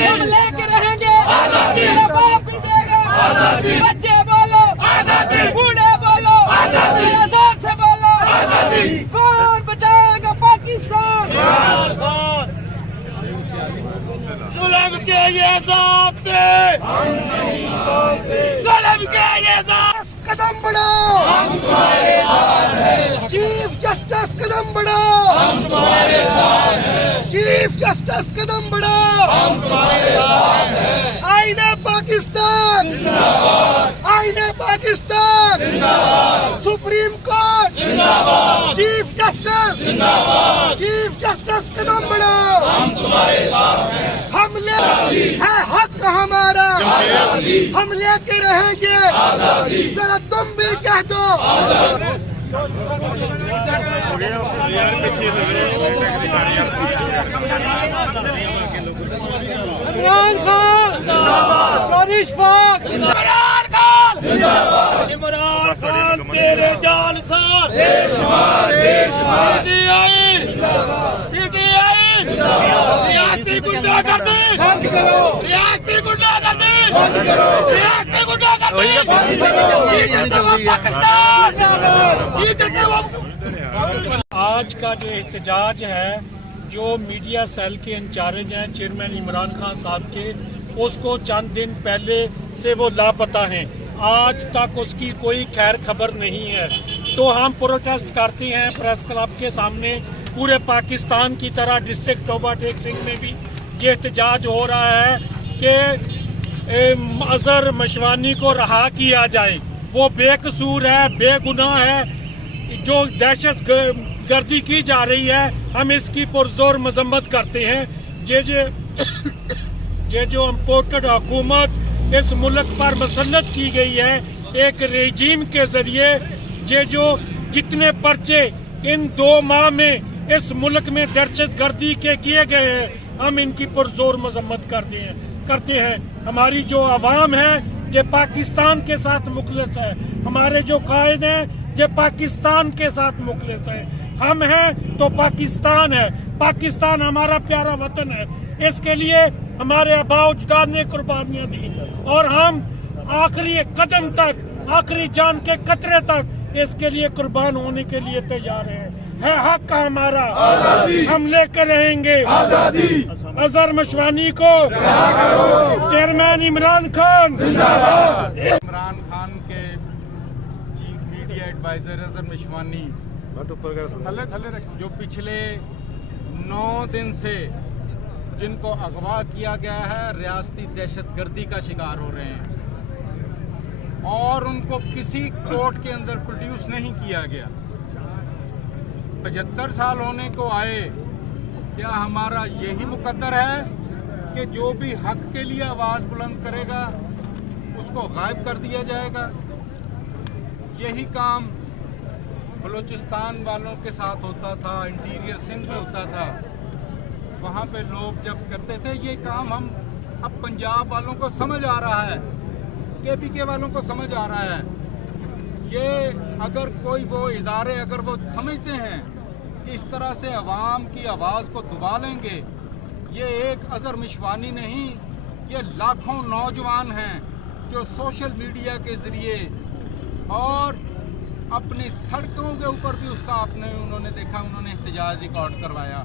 हम लेके रहेंगे, तेरा बाप भी देगा, बच्चे बोलो, बूढ़े बोलो, तेरा जोर से बोलो, कौन बचाएगा पाकिस्तान? जुल्म के ये ज़ाब्ते, जुल्म के ये कदम बढ़ाओ, हम तुम्हारे साथ हैं। चीफ जस्टिस कदम बढ़ाओ, हम तुम्हारे साथ हैं। चीफ जस्टिस कदम बढ़ाओ, हम तुम्हारे साथ हैं। आईने पाकिस्तान जिंदाबाद, आईने पाकिस्तान जिंदाबाद, सुप्रीम कोर्ट जिंदाबाद, चीफ जस्टिस जिंदाबाद, चीफ जस्टिस कदम बढ़ाओ, हम तुम्हारे साथ हैं। हम ले है हक हमारा, हम लेके रहेंगे आजादी, जरा तुम भी कह दो। इमरान खान जिंदाबाद, नौरीश फाक इमरान खान जिंदाबाद, इमरान खान तेरे जानसार पीटीआई रियासती गुंडागर्दी बंद करो, रियासती गुंडागर्दी बंद करो, रियासती गुंडागर्दी बंद करो, पाकिस्तान। आज का जो एहतजाज है, जो मीडिया सेल के इंचार्ज हैं चेयरमैन इमरान खान साहब के, उसको चंद दिन पहले से वो लापता हैं, आज तक उसकी कोई खैर खबर नहीं है। तो हम प्रोटेस्ट करते हैं प्रेस क्लब के सामने, पूरे पाकिस्तान की तरह डिस्ट्रिक्ट टोबा टेक सिंह में भी ये एहतजाज हो रहा है कि अजहर मशवानी को रहा किया जाए। वो बेकसूर है, बेगुनाह है। जो दहशत गर्दी की जा रही है, हम इसकी पुरजोर मजम्मत करते हैं। ये जो इम्पोर्टेड हुकूमत इस मुल्क पर मसल्लत की गई है एक रेजीम के जरिए, ये जो जितने पर्चे इन 2 माह में इस मुल्क में दहशत गर्दी के किए गए हैं, हम इनकी पुरजोर मजम्मत करते हैं। हमारी जो आवाम है ये पाकिस्तान के साथ मुखलिस है, हमारे जो कायद हैं ये पाकिस्तान के साथ मुखलिस है। हम हैं तो पाकिस्तान है, पाकिस्तान हमारा प्यारा वतन है। इसके लिए हमारे आबा अजदाद ने कुर्बानियां दी और हम आखिरी कदम तक, आखिरी जान के कतरे तक इसके लिए कुर्बान होने के लिए तैयार हैं। है हक हमारा, हम लेकर रहेंगे आजादी। अजहर मशवानी को चेयरमैन इमरान खान जिंदाबाद। इमरान खान के chief media adviser Azhar Mashwani जो पिछले 9 दिन से जिनको अगवा किया गया है, रियासती दहशतगर्दी का शिकार हो रहे हैं और उनको किसी कोर्ट के अंदर प्रोड्यूस नहीं किया गया। 75 साल होने को आए, क्या हमारा यही मुकद्दर है कि जो भी हक के लिए आवाज़ बुलंद करेगा उसको गायब कर दिया जाएगा? यही काम बलूचिस्तान वालों के साथ होता था, इंटीरियर सिंध में होता था। वहाँ पे लोग जब करते थे ये काम, हम अब पंजाब वालों को समझ आ रहा है, KPK वालों को समझ आ रहा है। ये अगर कोई वो इदारे अगर वो समझते हैं कि इस तरह से अवाम की आवाज़ को दबा लेंगे, ये एक अजहर मशवानी नहीं, ये लाखों नौजवान हैं जो सोशल मीडिया के ज़रिए और अपनी सड़कों के ऊपर भी उसका उन्होंने देखा, उन्होंने एहतजाज रिकॉर्ड करवाया।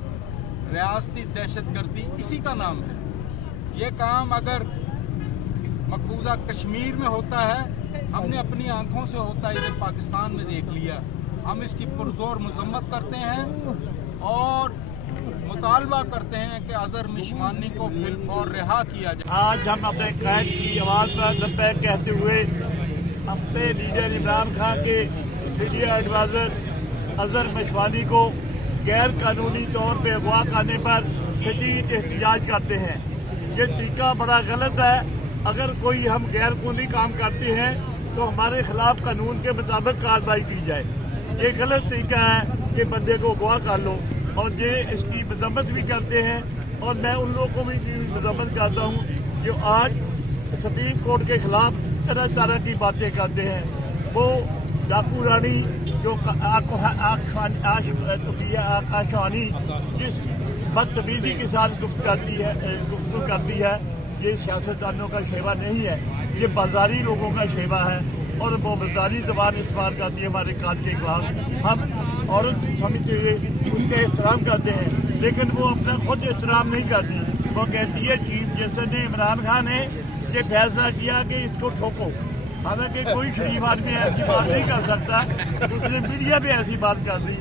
रियासती दहशतगर्दी इसी का नाम है। ये काम अगर मकबूजा कश्मीर में होता है, हमने अपनी आंखों से होता है इधर पाकिस्तान में देख लिया। हम इसकी पुरजोर मजम्मत करते हैं और मुतालबा करते हैं कि अजहर मशवानी को फिलफौर रिहा किया जाए। आज हम अपने कायद की आवाज़ पर लब्बैक कहते हुए अपने लीडर इमरान खान के मीडिया एडवाइजर अजहर मशवानी को गैर कानूनी तौर पर अगवा करने पर शदीद एहतजाज करते हैं। ये तरीका बड़ा गलत है। अगर कोई हम गैर कानूनी काम करते हैं तो हमारे खिलाफ कानून के मुताबिक कार्रवाई की जाए। ये गलत तरीका है कि बंदे को अगवा कर लो, और ये इसकी मजम्मत भी करते हैं। और मैं उन लोगों को भी मजम्मत करता हूँ जो आज सुप्रीम कोर्ट के खिलाफ तरह तरह की बातें करते हैं। वो डाकू रानी जो आशवानी बदतमीजी के साथ गुफ्तगू करती है, ये सियासतदानों का शेवा नहीं है, ये बाजारी लोगों का शेवा है। और वो बाजारी जबान इस्तेमाल करती है हमारे काज के खिलाफ। हम औरत समझते हुए उसका एहतराम करते हैं, लेकिन वो अपना खुद एहतराम नहीं करती। वो कहती है चीफ जस्टिस ने, इमरान खान ने ये फैसला किया कि इसको ठोको। हालांकि कोई शरीफ आदमी ऐसी बात नहीं कर सकता, उसने मीडिया पे ऐसी बात कर दी।